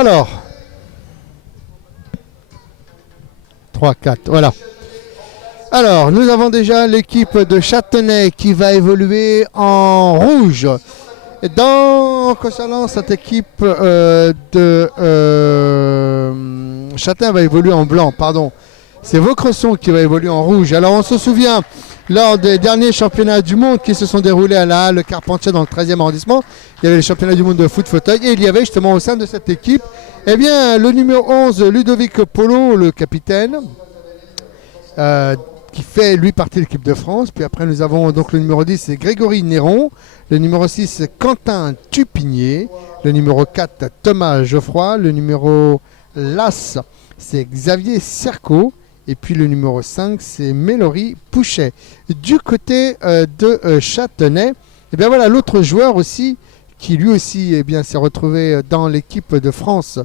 Alors, 3, 4, voilà. Alors, nous avons déjà l'équipe de Châtenay qui va évoluer en rouge. Concernant cette équipe Châtenay va évoluer en blanc, pardon. C'est Vaucresson qui va évoluer en rouge. Alors on se souvient, lors des derniers championnats du monde qui se sont déroulés à la Halle Carpentier dans le 13e arrondissement, il y avait les championnats du monde de foot fauteuil et il y avait justement au sein de cette équipe, eh bien, le numéro 11, Ludovic Polo, le capitaine, qui fait lui partie de l'équipe de France. Puis après nous avons donc le numéro 10, c'est Grégory Néron, le numéro 6, Quentin Tupinier, le numéro 4, Thomas Geoffroy, le numéro l'As, c'est Xavier Cerco. Et puis le numéro 5, c'est Mélory Pouchet. Du côté de Châtenay, et bien voilà l'autre joueur aussi, qui lui aussi eh bien, s'est retrouvé dans l'équipe de France,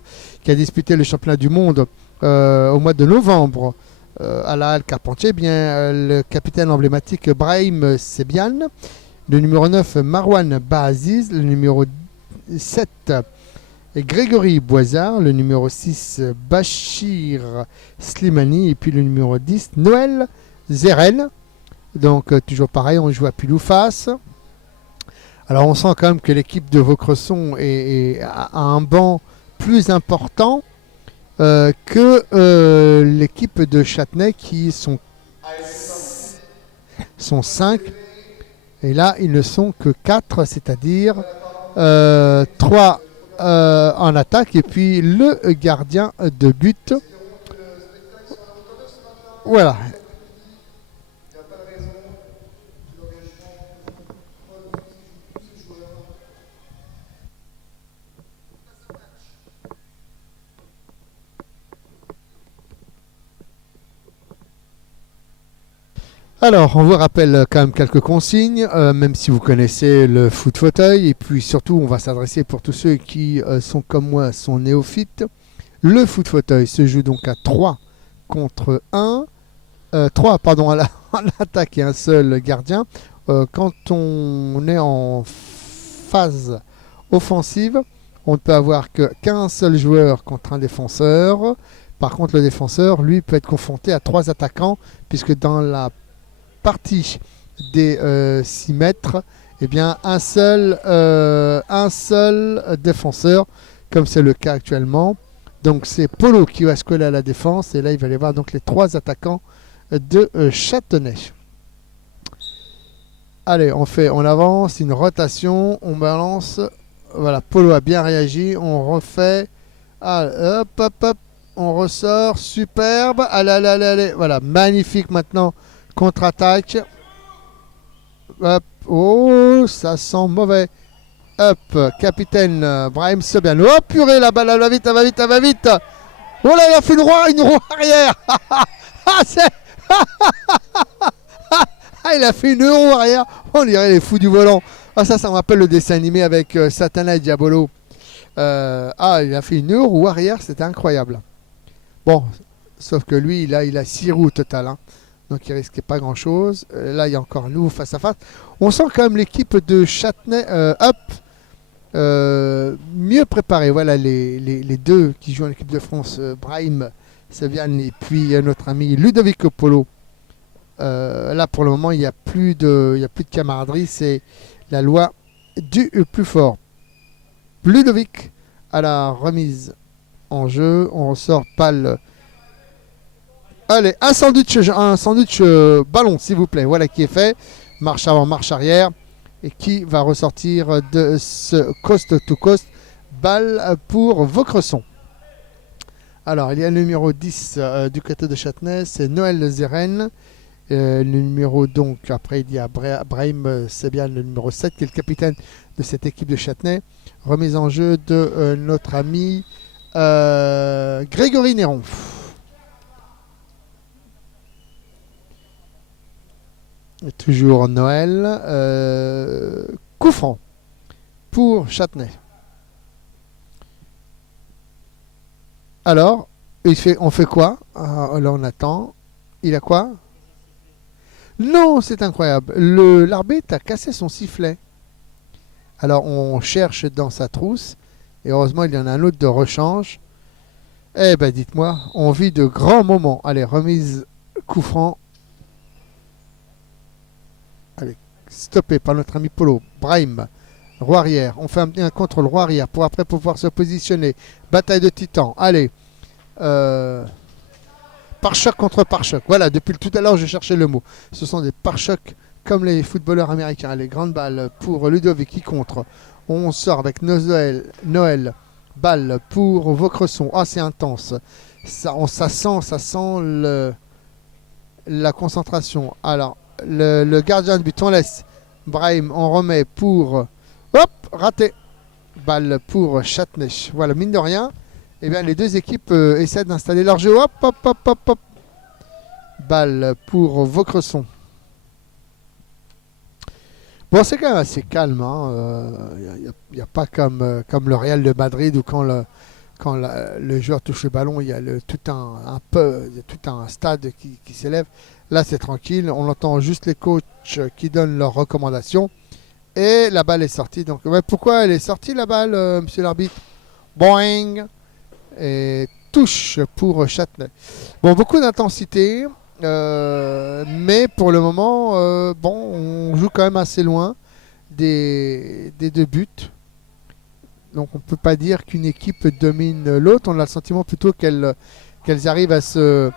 qui a disputé le championnat du monde au mois de novembre à la Halle Carpentier, eh bien, le capitaine emblématique Brahim Sebian, le numéro 9, Marwan Bahaziz, le numéro 7, et Grégory Boisard, le numéro 6, Bachir Slimani, et puis le numéro 10, Noël Zeren. Donc toujours pareil, on joue à pile ou face. Alors on sent quand même que l'équipe de Vaucresson a un banc plus important que l'équipe de Châtenay qui sont 5. Et là, ils ne sont que 4, c'est-à-dire 3 en attaque et puis le gardien de but. Voilà. Alors, on vous rappelle quand même quelques consignes, même si vous connaissez le foot fauteuil, et puis surtout, on va s'adresser pour tous ceux qui sont comme moi, sont néophytes. Le foot fauteuil se joue donc à 3 contre 1, 3 pardon, à l'attaque et un seul gardien. Quand on est en phase offensive, on ne peut avoir qu'un seul joueur contre un défenseur. Par contre, le défenseur, lui, peut être confronté à 3 attaquants, puisque dans la partie des 6 mètres, eh bien, un seul défenseur, comme c'est le cas actuellement. Donc c'est Polo qui va se coller à la défense, et là il va y avoir donc les 3 attaquants de Châtenay. Allez, on avance, une rotation, on balance. Voilà, Polo a bien réagi, on refait. Allez, hop, on ressort, superbe. Allez, voilà, magnifique maintenant. Contre-attaque. Hop. Oh, ça sent mauvais. Hop, capitaine Brahim Sebian. Oh purée, la balle, elle va vite. Oh là, il a fait une roue arrière. Il a fait une roue arrière. On dirait les fous du volant. Ça me rappelle le dessin animé avec Satana et Diabolo. Il a fait une roue arrière, c'était incroyable. Bon, sauf que lui, là, il a 6 roues au total. Hein. Donc il risquait pas grand chose. Là il y a encore un nouveau face à face. On sent quand même l'équipe de Châtenay mieux préparée. Voilà les deux qui jouent en équipe de France, Brahim Sebian et puis notre ami Ludovic Polo. Là pour le moment il n'y a plus de camaraderie, c'est la loi du plus fort. Ludovic à la remise en jeu, on ressort pâle. Allez, un sandwich ballon, s'il vous plaît. Voilà qui est fait. Marche avant, marche arrière. Et qui va ressortir de ce coast-to-coast. Balle pour Vaucresson. Alors, il y a le numéro 10 du côté de Châtenay. C'est Noël Zeren. Le numéro, donc, après, il y a Brahim Sebian, le numéro 7, qui est le capitaine de cette équipe de Châtenay. Remise en jeu de notre ami Grégory Néron. Toujours Noël. Coup franc pour Châtenay. Alors, on fait quoi? Là, on attend. Il a quoi? Non, c'est incroyable. L'arbitre a cassé son sifflet. Alors, on cherche dans sa trousse. Et heureusement, il y en a un autre de rechange. Eh ben, dites-moi, on vit de grands moments. Allez, remise coup franc. Allez, stoppé par notre ami Polo. Brahim, roi arrière. On fait un contrôle roi arrière pour après pouvoir se positionner. Bataille de titans. Allez. Pare-choc contre pare-choc. Voilà, depuis tout à l'heure, je cherchais le mot. Ce sont des pare-chocs comme les footballeurs américains. Les grandes balles pour Ludovic qui contre. On sort avec Noël. Balle pour Vaucresson. Ah, c'est intense. Ça sent la concentration. Alors, le gardien de but, on laisse. Brahim, on remet pour... Hop, raté. Balle pour Châtenay. Voilà, mine de rien. Eh bien, les deux équipes essaient d'installer leur jeu. Hop, hop, hop, hop, hop. Balle pour Vaucresson. Bon, c'est quand même assez calme. Il n'y a pas comme le Real de Madrid où quand le joueur touche le ballon, il y a tout un stade qui s'élève. Là, c'est tranquille. On entend juste les coachs qui donnent leurs recommandations. Et la balle est sortie. Donc, ouais, pourquoi elle est sortie, la balle, monsieur l'arbitre? Boing! Et touche pour Châtenay. Bon, beaucoup d'intensité. Mais pour le moment, on joue quand même assez loin des deux buts. Donc on ne peut pas dire qu'une équipe domine l'autre. On a le sentiment plutôt qu'elles arrivent à se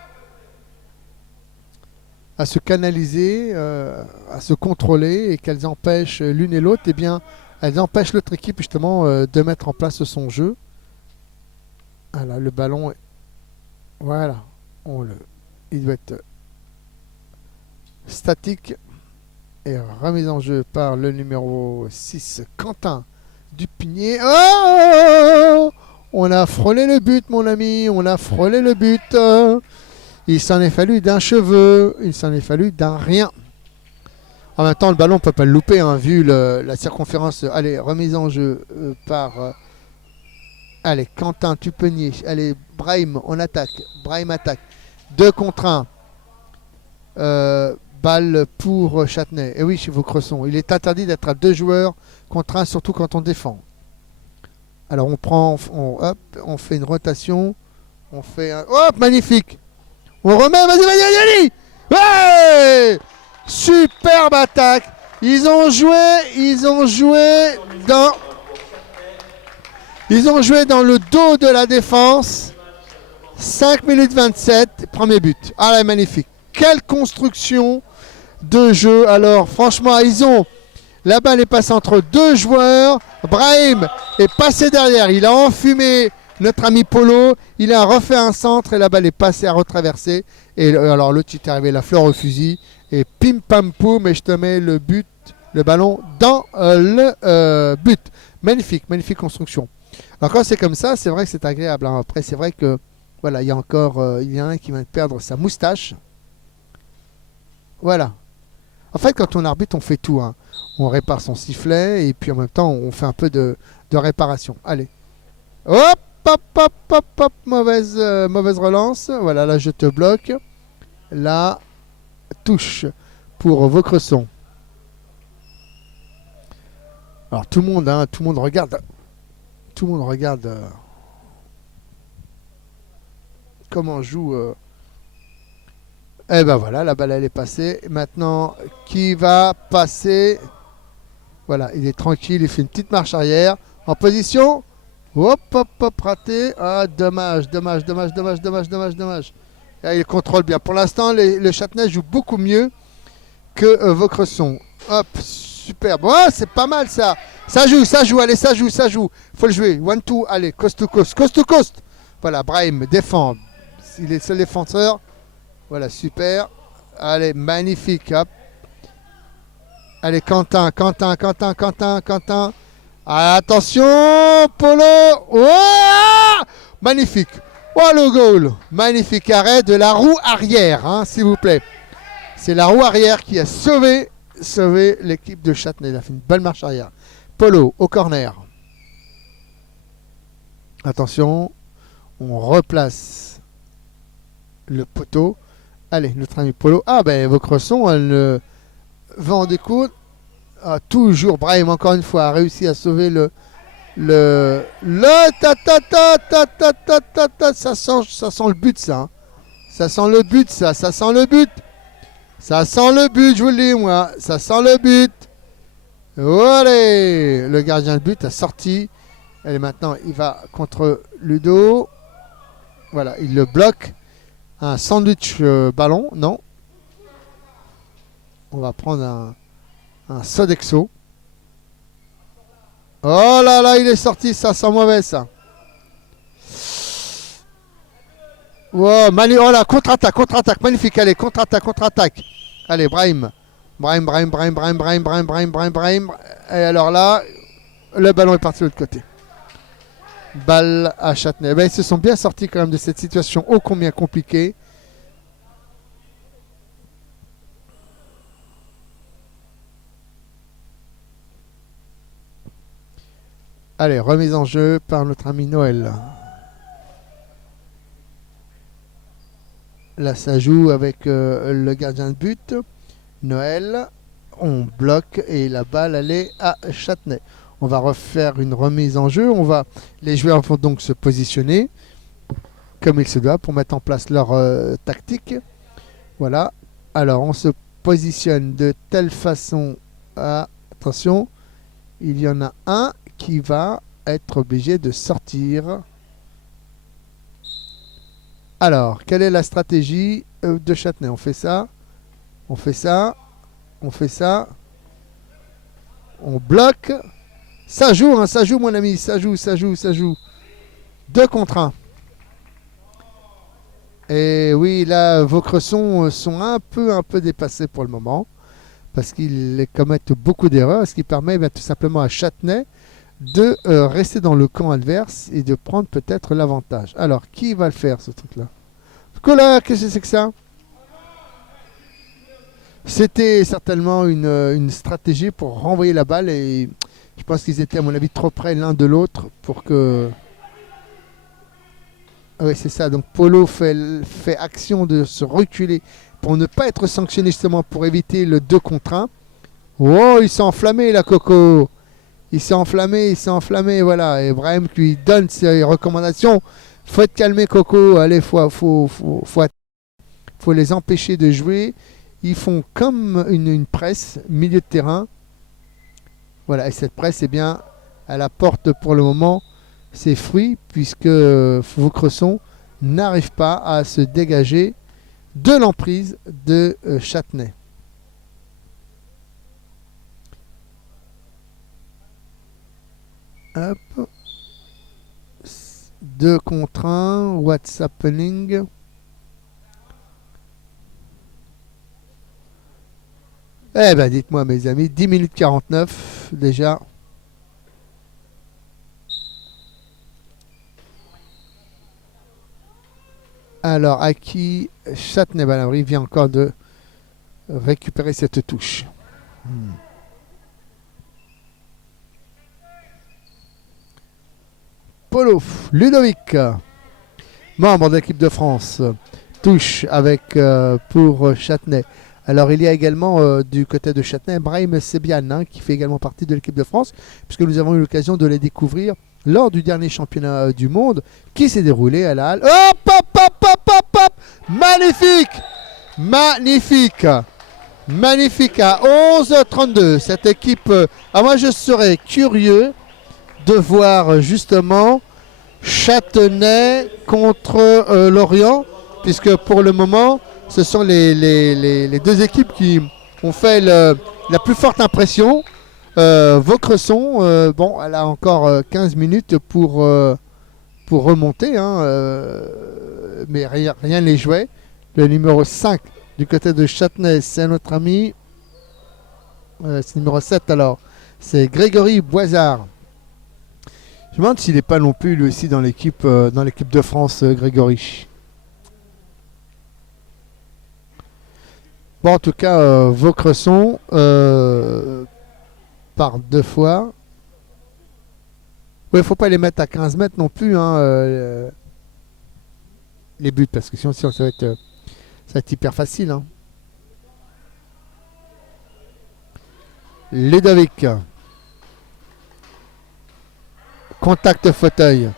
canaliser, à se contrôler et qu'elles empêchent l'une et l'autre. Eh bien, elles empêchent l'autre équipe justement de mettre en place son jeu. Voilà, le ballon, voilà, il doit être statique et remise en jeu par le numéro 6, Quentin Dupigné. Oh, on a frôlé le but, mon ami, on a frôlé le but. Il s'en est fallu d'un cheveu, il s'en est fallu d'un rien. En même temps, le ballon ne peut pas le louper, hein, vu la circonférence. Allez, remise en jeu par... allez, Quentin Dupigné. Allez, Brahim, on attaque. Brahim attaque. 2 contre 1. Balle pour Châtenay. Et oui, chez Vaucresson. Il est interdit d'être à 2 joueurs contre 1, surtout quand on défend. Alors on prend, on fait une rotation. On fait un... Hop, magnifique. On remet, vas-y. Ouais, superbe attaque. Ils ont joué dans le dos de la défense. 5 minutes 27, premier but. Ah là, magnifique. Quelle construction de jeu. Alors, franchement, la balle est passée entre 2 joueurs. Brahim est passé derrière. Il a enfumé notre ami Polo. Il a refait un centre et la balle est passée à retraverser. Et alors, l'autre est arrivé la fleur au fusil. Et pim pam poum. Et je te mets le ballon dans le but. Magnifique construction. Alors, quand c'est comme ça, c'est vrai que c'est agréable. Hein. Après, c'est vrai que voilà, il y a un qui vient de perdre sa moustache. Voilà. En fait, quand on arbitre, on fait tout. Hein. On répare son sifflet et puis en même temps, on fait un peu de réparation. Allez. Hop, hop, hop, hop, hop. Mauvaise relance. Voilà, là, je te bloque. Là, touche pour Vaucresson. Alors, tout le monde regarde. Tout le monde regarde comment joue... Et ben voilà, la balle elle est passée. Maintenant, qui va passer? Voilà, il est tranquille, il fait une petite marche arrière. En position. Hop, hop, hop, raté. Ah, dommage. Là, il contrôle bien. Pour l'instant, le Châtenay joue beaucoup mieux que Vaucresson. Hop, superbe. Oh, c'est pas mal ça. Ça joue, allez, ça joue. Faut le jouer. 1-2, allez, coast to coast. Voilà, Brahim défend. Il est le seul défenseur. Voilà, super. Allez, magnifique. Hop. Allez, Quentin. Ah, attention, Polo. Oh, magnifique. Oh, le goal. Magnifique arrêt de la roue arrière, hein, s'il vous plaît. C'est la roue arrière qui a sauvé l'équipe de Châtenay. Il a fait une belle marche arrière. Polo au corner. Attention. On replace le poteau. Allez, notre ami Polo. Ah ben, Vaucresson, elle vend des coups. Ah, toujours, Brahim, encore une fois, a réussi à sauver Ça sent le but, ça. Hein. Ça sent le but, ça sent le but. Ça sent le but, je vous le dis, moi. Ça sent le but. Allez, le gardien de but a sorti. Et maintenant, il va contre Ludo. Voilà, il le bloque. Un sandwich ballon, non. On va prendre un Sodexo. Oh là là, il est sorti, ça sent mauvais, ça. Wow, oh là, contre-attaque, magnifique, allez, contre-attaque. Allez, Brahim. Brahim. Et alors là, le ballon est parti de l'autre côté. Balle à Châtenay. Ben, ils se sont bien sortis quand même de cette situation ô combien compliquée. Allez, remise en jeu par notre ami Noël. Là, ça joue avec le gardien de but. Noël, on bloque et la balle, elle est à Châtenay. On va refaire une remise en jeu. Les joueurs vont donc se positionner comme il se doit pour mettre en place leur tactique. Voilà. Alors, on se positionne de telle façon. Attention, il y en a un qui va être obligé de sortir. Alors, quelle est la stratégie de Châtenay? On fait ça. On bloque. Ça joue, mon ami. Ça joue. 2 contre 1. Et oui, là, vos Cressons sont un peu dépassés pour le moment. Parce qu'ils commettent beaucoup d'erreurs. Ce qui permet tout simplement à Châtenay de rester dans le camp adverse et de prendre peut-être l'avantage. Alors, qui va le faire, ce truc-là? Cola, qu'est-ce que c'est que ça? C'était certainement une stratégie pour renvoyer la balle et je pense qu'ils étaient à mon avis trop près l'un de l'autre pour que... Oui, c'est ça. Donc Polo fait action de se reculer pour ne pas être sanctionné justement pour éviter le 2 contre 1. Oh, il s'est enflammé là, Coco. Il s'est enflammé, voilà. Et Brahim lui donne ses recommandations. Faut être calmé, Coco. Allez, faut les empêcher de jouer. Ils font comme une presse, milieu de terrain. Voilà, et cette presse, elle apporte pour le moment ses fruits, puisque Vaucresson n'arrive pas à se dégager de l'emprise de Châtenay. Hop. 2 contre 1. What's happening? Eh ben dites-moi mes amis, 10 minutes 49 déjà. Alors à qui Châtenay-Balabry vient encore de récupérer cette touche. Polo, Ludovic, membre de l'équipe de France, touche avec pour Châtenay. Alors il y a également du côté de Châtenay Brahim Sebian qui fait également partie de l'équipe de France, puisque nous avons eu l'occasion de les découvrir lors du dernier championnat du monde qui s'est déroulé à la Halle. Hop. Magnifique à 11h32. Cette équipe, moi je serais curieux de voir justement Châtenay contre Lorient, puisque pour le moment ce sont les 2 équipes qui ont fait la plus forte impression. Vaucresson, elle a encore 15 minutes pour remonter, mais rien ne les jouait. Le numéro 5 du côté de Châtenay, c'est notre ami. C'est numéro 7 alors. C'est Grégory Boisard. Je me demande s'il n'est pas non plus lui aussi dans l'équipe de France, Grégory. Bon, en tout cas, Vaucresson par 2 fois. Oui, il ne faut pas les mettre à 15 mètres non plus, les buts, parce que sinon ça va être hyper facile. Ludovic. Contact fauteuil.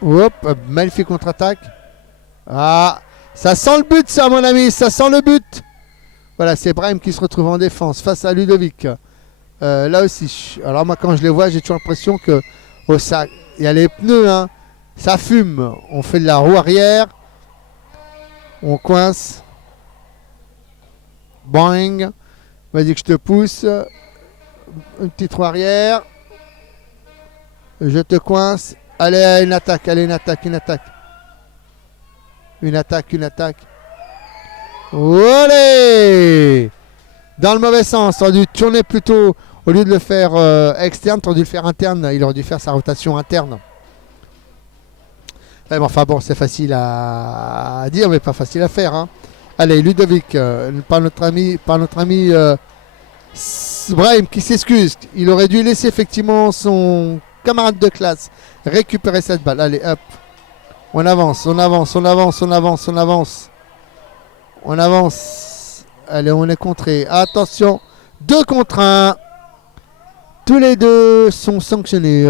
Hop, magnifique contre-attaque. Ah, ça sent le but ça mon ami, ça sent le but. Voilà, c'est Brahim qui se retrouve en défense face à Ludovic. Là aussi, alors moi quand je les vois, j'ai toujours l'impression que au sac, il y a les pneus, hein, ça fume. On fait de la roue arrière, on coince. Boing, vas-y que je te pousse. Une petite roue arrière. Je te coince. Allez, une attaque, allez, une attaque, une attaque. Une attaque, une attaque. Allez! Dans le mauvais sens, tu aurais dû tourner plutôt, au lieu de le faire externe, tu aurais dû le faire interne. Il aurait dû faire sa rotation interne. Ouais, mais enfin bon, c'est facile à dire, mais pas facile à faire. Hein. Allez, Ludovic, par notre ami Brahim qui s'excuse. Il aurait dû laisser effectivement son camarade de classe récupérer cette balle. Allez, hop. On avance, on avance, on avance, on avance, on avance. On avance. Allez, on est contré. Attention, 2 contre 1. Tous les deux sont sanctionnés.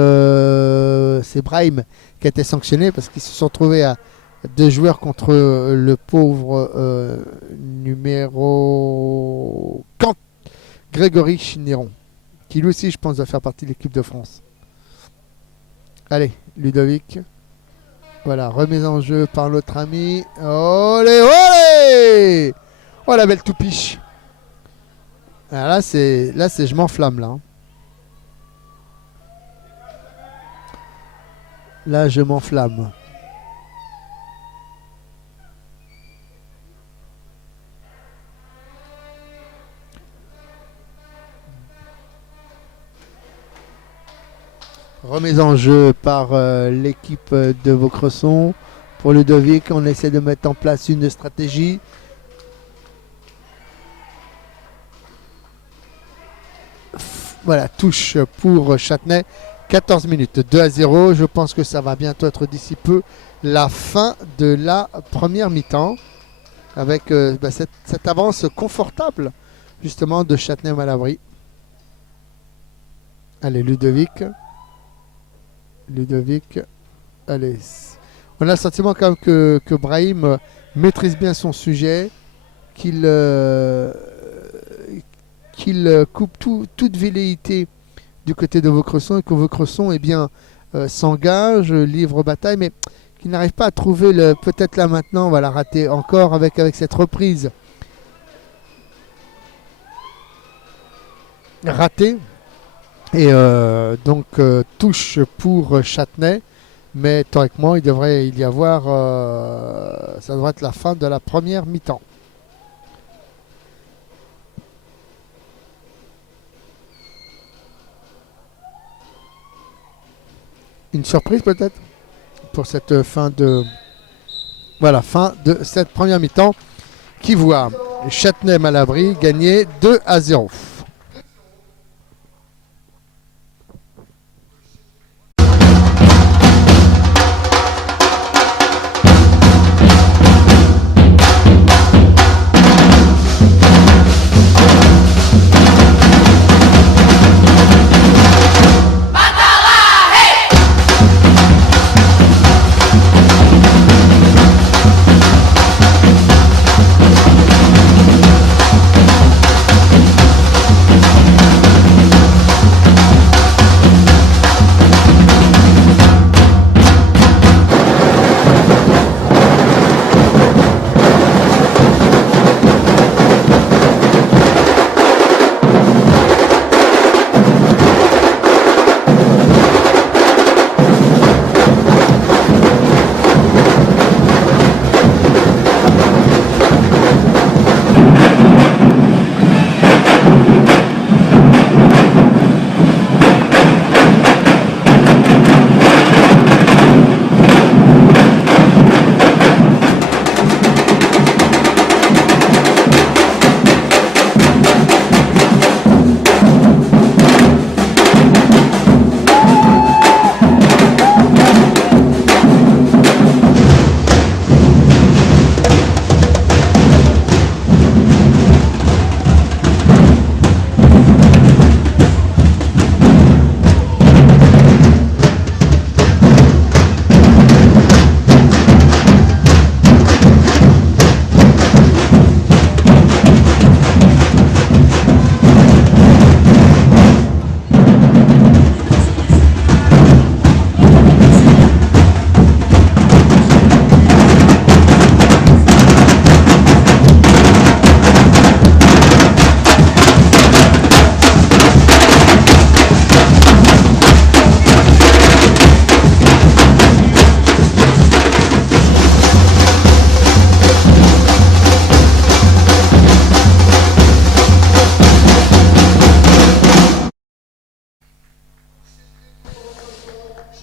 C'est Brahim qui a été sanctionné parce qu'ils se sont trouvés à 2 joueurs contre le pauvre numéro Grégory Chinéron, qui lui aussi, je pense, va faire partie de l'équipe de France. Allez, Ludovic. Voilà, remise en jeu par notre ami. Olé, olé! Oh, la belle toupiche. Ah, là, c'est je m'enflamme, là. Là, je m'enflamme. Remise en jeu par l'équipe de Vaucresson. Pour Ludovic, on essaie de mettre en place une stratégie. Voilà, touche pour Châtenay. 14 minutes, 2-0. Je pense que ça va bientôt être d'ici peu la fin de la première mi-temps. Avec cette avance confortable, justement, de Châtenay-Malabry. Allez, Ludovic. Ludovic. Allez. On a le sentiment quand même que Brahim maîtrise bien son sujet, qu'il coupe toute velléité du côté de Vaucresson et que Vaucresson s'engage, livre bataille, mais qu'il n'arrive pas à trouver peut-être là maintenant, on va la rater encore avec cette reprise ratée. Et donc touche pour Châtenay, mais théoriquement il devrait y avoir, ça devrait être la fin de la première mi-temps. Une surprise peut-être pour cette fin de cette première mi-temps qui voit Châtenay-Malabry gagner 2-0.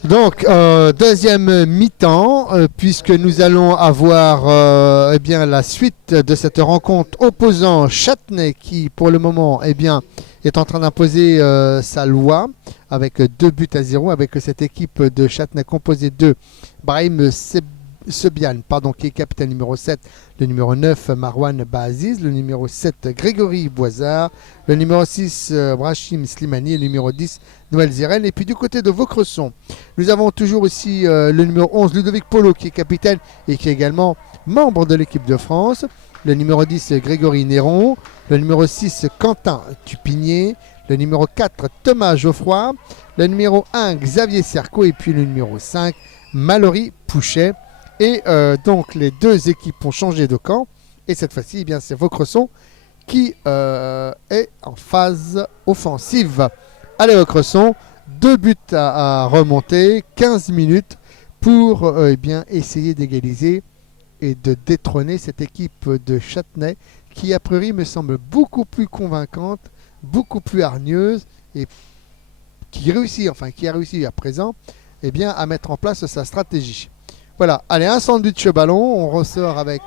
Donc, deuxième mi-temps, puisque nous allons avoir eh bien, la suite de cette rencontre opposant Châtenay qui, pour le moment, eh bien, est en train d'imposer sa loi avec 2-0, avec cette équipe de Châtenay composée de Brahim Sebian, qui est capitaine numéro 7, le numéro 9 Marwan Baziz, le numéro 7 Grégory Boisard, le numéro 6 Brahim Slimani et le numéro 10 Noël Ziren. Et puis du côté de Vaucresson, nous avons toujours aussi le numéro 11 Ludovic Polo qui est capitaine et qui est également membre de l'équipe de France, le numéro 10 Grégory Néron, le numéro 6 Quentin Tupinier, le numéro 4 Thomas Geoffroy, le numéro 1 Xavier Serco et puis le numéro 5 Mallory Pouchet. Et donc les deux équipes ont changé de camp. Et cette fois-ci, eh bien, c'est Vaucresson qui est en phase offensive. Allez Vaucresson, 2 buts à remonter, 15 minutes pour eh bien, essayer d'égaliser et de détrôner cette équipe de Châtenay qui a priori me semble beaucoup plus convaincante, beaucoup plus hargneuse et qui a réussi à présent eh bien, à mettre en place sa stratégie. Voilà, allez, un sandwich ballon, on ressort avec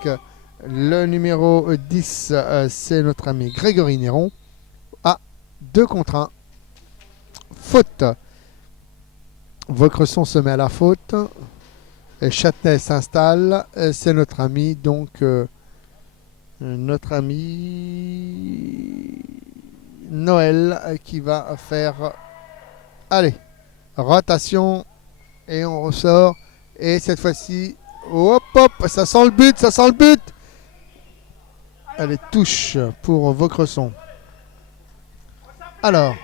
le numéro 10, c'est notre ami Grégory Néron, à 2 contre 1, faute. Vaucresson se met à la faute, et Châtenay s'installe, c'est notre ami, donc notre ami Noël qui va faire, allez, rotation, et on ressort. Et cette fois-ci, hop, hop, ça sent le but, ça sent le but. Allez, touche pour Vaucresson. Alors,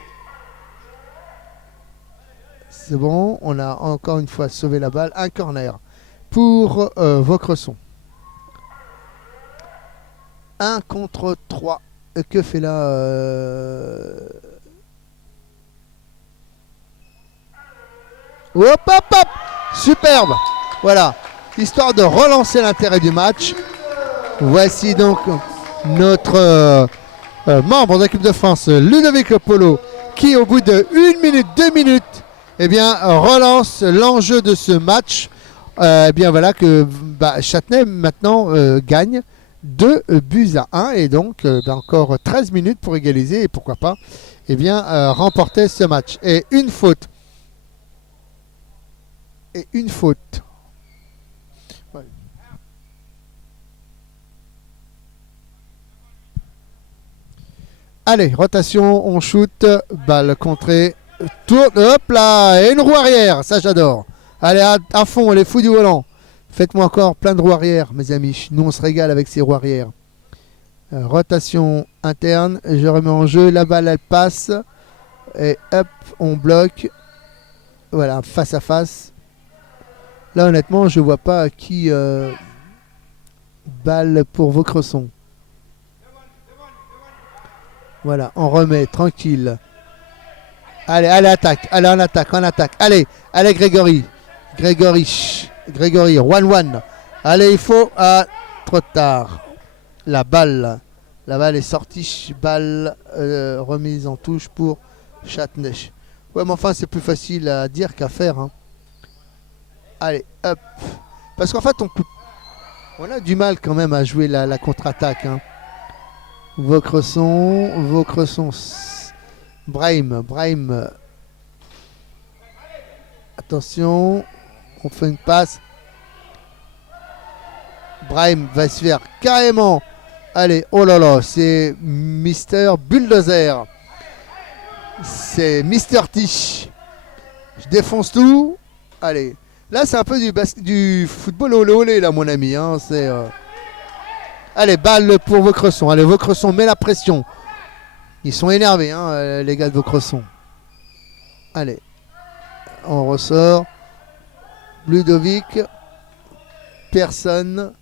c'est bon, on a encore une fois sauvé la balle. Un corner pour Vaucresson. 1 contre 3. Que fait là Hop, hop, hop. Superbe. Voilà. Histoire de relancer l'intérêt du match. Voici donc notre membre de l'équipe de France, Ludovic Polo, qui au bout de 1 minute, 2 minutes, eh bien, relance l'enjeu de ce match. Eh bien voilà que Châtenay maintenant gagne 2-1 et donc encore 13 minutes pour égaliser et pourquoi pas eh bien, remporter ce match. Et une faute. Ouais. Allez, rotation, on shoot, balle contrée, tourne, hop là, et une roue arrière, ça j'adore. Allez, à fond, les fous du volant. Faites-moi encore plein de roues arrière, mes amis. Nous, on se régale avec ces roues arrière. Rotation interne, je remets en jeu, la balle, elle passe. Et hop, on bloque. Voilà, face à face. Là, honnêtement, je vois pas qui balle pour Vaucresson. Voilà, on remet, tranquille. Allez, allez, attaque. Allez, on attaque. Allez, allez, Grégory. Grégory, 1-1. Allez, il faut... Ah, trop tard. La balle est sortie. Balle remise en touche pour Châtenay. Ouais, mais enfin, c'est plus facile à dire qu'à faire. Hein. Allez, hop. Parce qu'en fait, on a du mal quand même à jouer la contre-attaque. Hein. Vaucresson. Brahim. Attention. On fait une passe. Brahim va se faire carrément. Allez, oh là là, c'est Mister Bulldozer. C'est Mister Tisch. Je défonce tout. Allez. Là, c'est un peu du football olé là, mon ami. Hein. C'est, allez, balle pour Vaucresson. Allez, Vaucresson met la pression. Ils sont énervés, hein, les gars de Vaucresson. Allez, on ressort. Ludovic. Personne.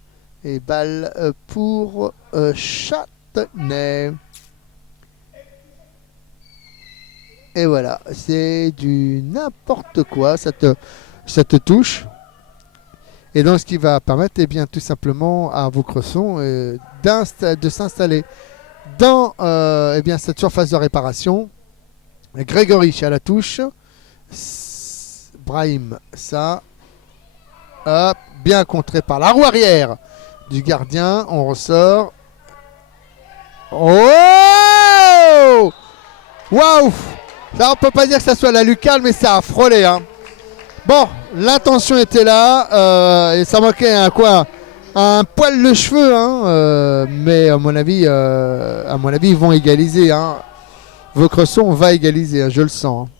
Et balle pour Châtenay. Et voilà, c'est du n'importe quoi. Ça te touche. Et donc ce qui va permettre eh bien, tout simplement à Vaucresson de s'installer dans eh bien, cette surface de réparation. Grégory à la touche. Brahim, ça. Hop, bien contré par la roue arrière du gardien. On ressort. Oh! Waouh! Ça, on peut pas dire que ça soit la lucarne, mais ça a frôlé. Hein. Bon, l'intention était là. Et ça manquait quoi? Un poil de cheveux. Hein, mais à mon avis, ils vont égaliser. Hein. Vaucresson va égaliser, hein, je le sens. Hein.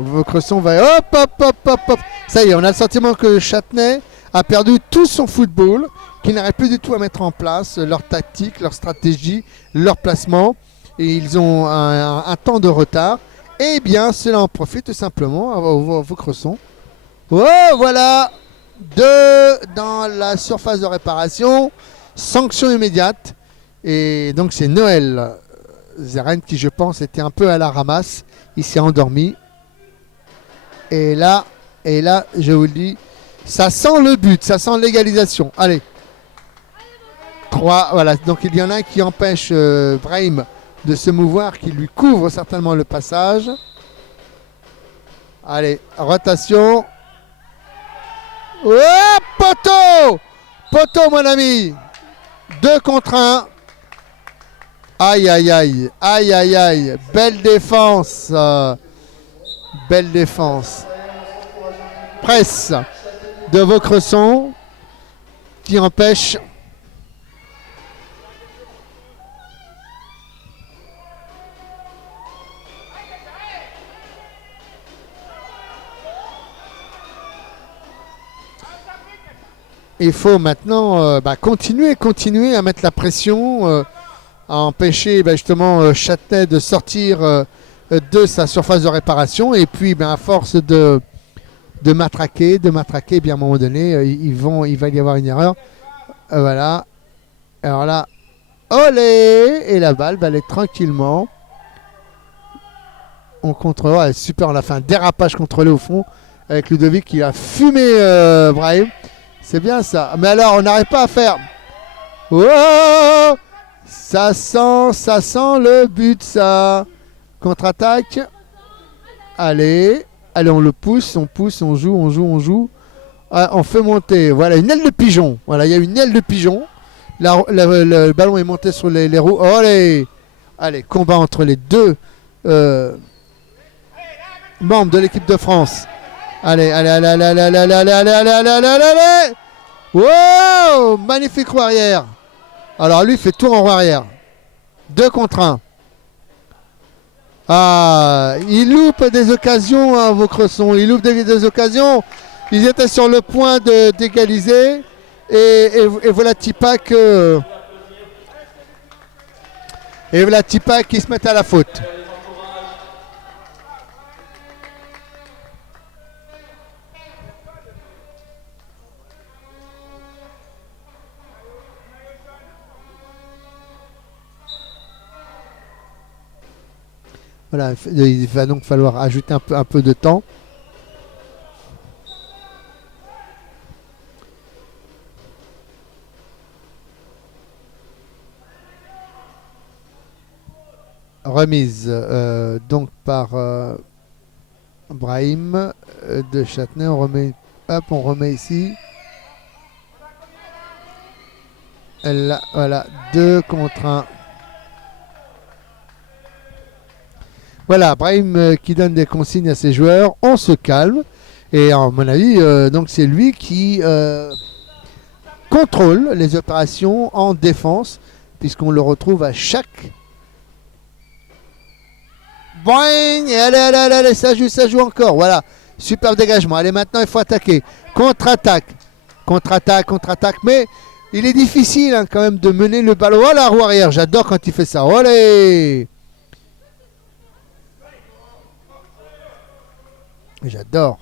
Vaucresson va... Hop, hop, hop, hop, hop. Ça y est, on a le sentiment que Châtenay a perdu tout son football, qu'ils n'arrivent plus du tout à mettre en place leur tactique, leur stratégie, leur placement. Et ils ont un temps de retard. Eh bien, cela en profite tout simplement à Vaucresson. Oh, voilà. 2 dans la surface de réparation. Sanction immédiate. Et donc, c'est Noël Zeren qui, je pense, était un peu à la ramasse. Il s'est endormi. Et là, je vous le dis, ça sent le but, ça sent l'égalisation. Allez. 3, voilà. Donc il y en a un qui empêche Brahim de se mouvoir, qui lui couvre certainement le passage. Allez, rotation. Ouais, poteau! Poteau, mon ami. 2 contre 1. Aïe, aïe, aïe. Aïe, aïe, aïe. Belle défense. Belle défense. Presse de Vaucresson qui empêche. Il faut maintenant continuer à mettre la pression, à empêcher justement Châtenay de sortir de sa surface de réparation. Et puis à force de matraquer, bien à un moment donné, il va y avoir une erreur. Voilà. Alors là, olé! Et la balle va aller tranquillement. On contrôle. Ouais, super, on a fait un dérapage contrôlé au fond avec Ludovic qui a fumé Brahim. C'est bien ça. Mais alors, on n'arrive pas à faire. Oh! Ça sent le but, ça. Contre-attaque. Allez, on le pousse, on joue. Ah, on fait monter. Voilà, une aile de pigeon. Voilà, il y a une aile de pigeon. Le ballon est monté sur les roues. Allez, combat entre les deux membres de l'équipe de France. Allez. Wow! Magnifique roue arrière. Alors lui fait tour en roue arrière. 2 contre 1. Ah, il loupe des occasions, hein, Vaucresson. Il loupe des occasions. Ils étaient sur le point d'égaliser. Et voilà Tipac. Et voilà Tipac qui se met à la faute. Voilà, il va donc falloir ajouter un peu de temps. Remise donc par Brahim de Châtenay. On remet ici. Là, voilà, 2 contre 1. Voilà, Brahim qui donne des consignes à ses joueurs. On se calme. Et à mon avis, donc c'est lui qui contrôle les opérations en défense, puisqu'on le retrouve à chaque... Boing! Et allez, ça joue encore. Voilà, superbe dégagement. Allez, maintenant il faut attaquer. Contre-attaque. Mais il est difficile quand même de mener le ballon. Oh, la roue arrière, j'adore quand il fait ça. Allez! J'adore.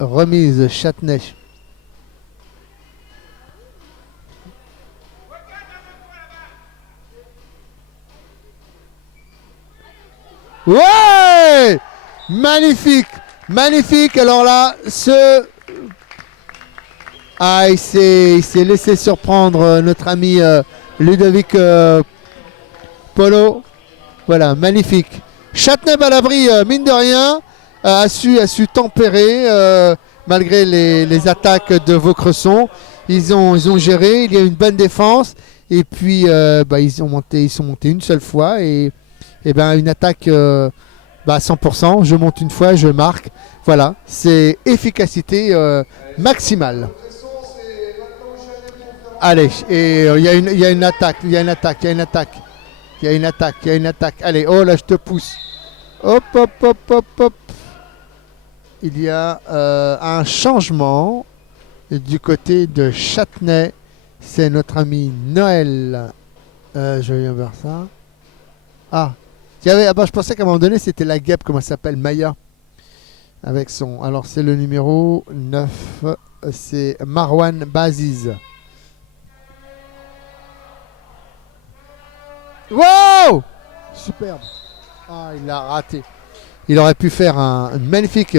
Remise Châtenay. Ouais! Magnifique. Alors là, il s'est laissé surprendre notre ami Ludovic Polo. Voilà, magnifique. Châtenay-Malabry, mine de rien, a su tempérer malgré les attaques de Vaucresson. Ils ont géré, il y a une bonne défense. Et puis, ils sont montés une seule fois. Et ben, une attaque à 100%. Je monte une fois, je marque. Voilà, c'est efficacité maximale. Allez, et il y a une attaque, il y a une attaque, il y a une attaque. Il y a une attaque, il y a une attaque. Allez, oh là, je te pousse. Hop, hop, hop, hop, hop. Il y a un changement du côté de Châtenay. C'est notre ami Noël. Je viens vers ça. Ah, je pensais qu'à un moment donné, c'était la guêpe, comment elle s'appelle, Maya. Avec son. Alors, c'est le numéro 9. C'est Marwan Baziz. Wow! Superbe. Ah, il l'a raté. Il aurait pu faire une magnifique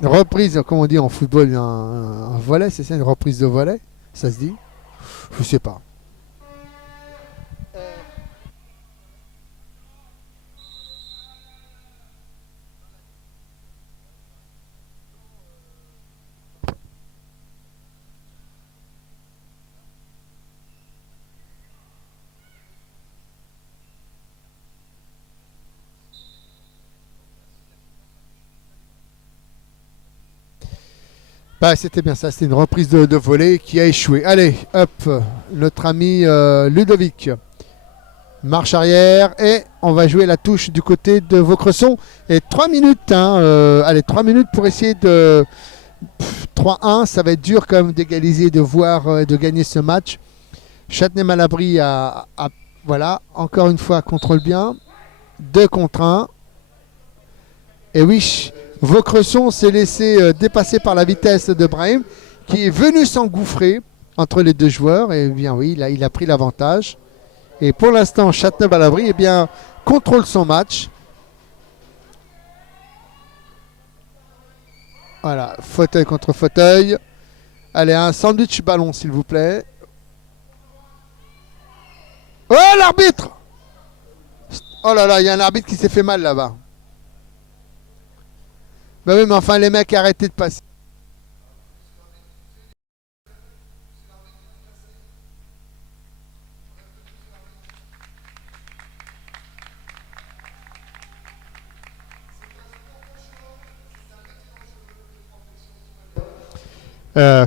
reprise, comme on dit en football, un volley, c'est ça, une reprise de volley? Ça se dit? Je sais pas. Bah, c'était bien ça, c'était une reprise de volée qui a échoué. Allez, hop, notre ami Ludovic. Marche arrière et on va jouer la touche du côté de Vaucresson. Et 3 minutes, allez, 3 minutes pour essayer de 3-1. Ça va être dur quand même d'égaliser, de gagner ce match. Châtenay-Malabry voilà, encore une fois, contrôle bien. 2 contre 1. Et oui, Vaucresson s'est laissé dépasser par la vitesse de Brahim, qui est venu s'engouffrer entre les deux joueurs. Et bien oui, il a pris l'avantage. Et pour l'instant, Châtenay-Malabry contrôle son match. Voilà, fauteuil contre fauteuil. Allez, un sandwich ballon, s'il vous plaît. Oh, l'arbitre! Oh là là, il y a un arbitre qui s'est fait mal là-bas. Bah oui, mais enfin, les mecs, arrêtez de passer.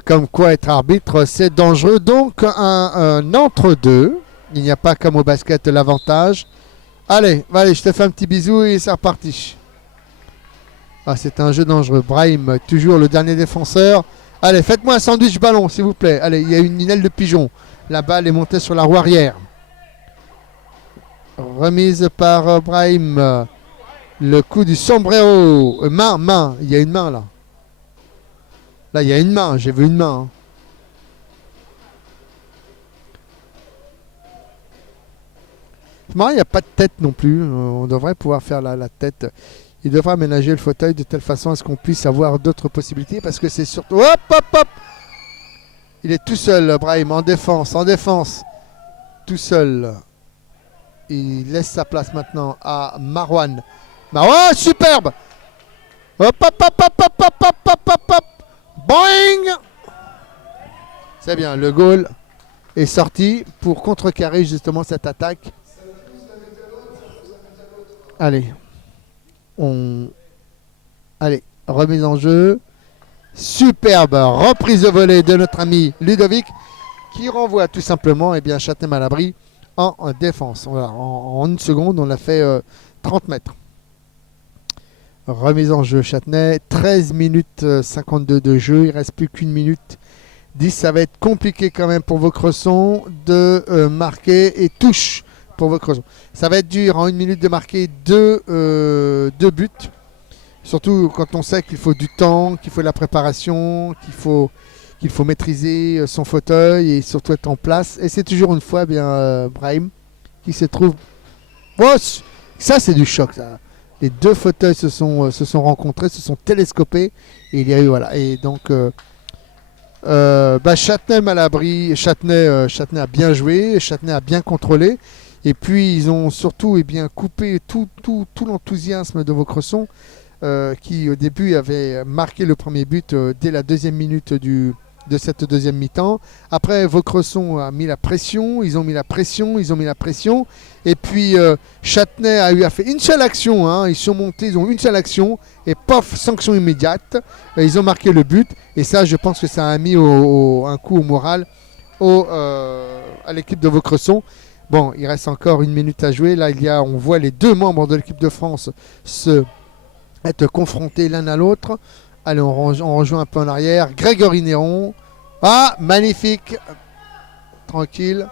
Comme quoi être arbitre, c'est dangereux. Donc, un entre-deux. Il n'y a pas comme au basket l'avantage. Allez, je te fais un petit bisou et c'est reparti. Ah, c'est un jeu dangereux. Brahim, toujours le dernier défenseur. Allez, faites-moi un sandwich ballon, s'il vous plaît. Allez, il y a une aile de pigeon. La balle est montée sur la roue arrière. Remise par Brahim. Le coup du sombrero. Main. Il y a une main, là. Là, il y a une main. J'ai vu une main. Il n'y a pas de tête non plus. On devrait pouvoir faire la tête. Il devrait aménager le fauteuil de telle façon à ce qu'on puisse avoir d'autres possibilités. Parce que c'est surtout... Hop, hop, hop! Il est tout seul, Brahim, en défense. Tout seul. Il laisse sa place maintenant à Marwan. Marwan, superbe! Hop, hop, hop, hop, hop, hop, hop, hop, hop, hop! Boing! C'est bien, le goal est sorti pour contrecarrer justement cette attaque. Allez. Allez, remise en jeu. Superbe reprise de volée de notre ami Ludovic qui renvoie tout simplement Châtenay-Malabry en défense. Voilà, en une seconde, on l'a fait 30 mètres. Remise en jeu Châtenay. 13 minutes 52 de jeu. Il ne reste plus qu'une minute 10. Ça va être compliqué quand même pour Vaucresson de marquer et touche. Pour Vaucresson. Ça va être dur en une minute de marquer deux buts. Surtout quand on sait qu'il faut du temps, qu'il faut de la préparation, qu'il faut maîtriser son fauteuil et surtout être en place. Et c'est toujours une fois Brahim qui se trouve... Oh, ça c'est du choc. Ça. Les deux fauteuils se sont rencontrés, se sont télescopés. Et il y a eu... Voilà. Et donc... Châtenay-Malabry, Châtenay a bien joué, Châtenay a bien contrôlé. Et puis ils ont surtout coupé tout l'enthousiasme de Vaucresson, qui au début avait marqué le premier but dès la deuxième minute de cette deuxième mi-temps. Après, Vaucresson a mis la pression, ils ont mis la pression. Et puis Châtenay a fait une seule action, hein. Ils sont montés, ils ont une seule action, et pof, sanction immédiate. Ils ont marqué le but, et ça, je pense que ça a mis un coup au moral à l'équipe de Vaucresson. Bon, il reste encore une minute à jouer. Là, on voit les deux membres de l'équipe de France être confrontés l'un à l'autre. Allez, on rejoint un peu en arrière. Grégory Néron. Ah, magnifique. Tranquille.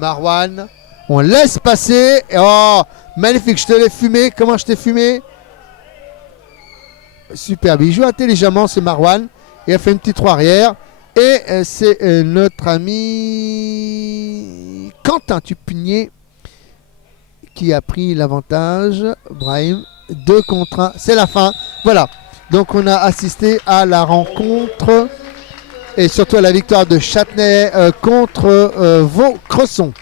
Marouane. On laisse passer. Oh, magnifique. Je te l'ai fumé. Comment je t'ai fumé? Superbe. Il joue intelligemment, c'est Marouane. Il a fait une petite roue arrière. Et c'est notre ami Quentin Tupinier qui a pris l'avantage. Brahim, 2 contre 1. C'est la fin. Voilà. Donc on a assisté à la rencontre et surtout à la victoire de Châtenay contre Vaucresson.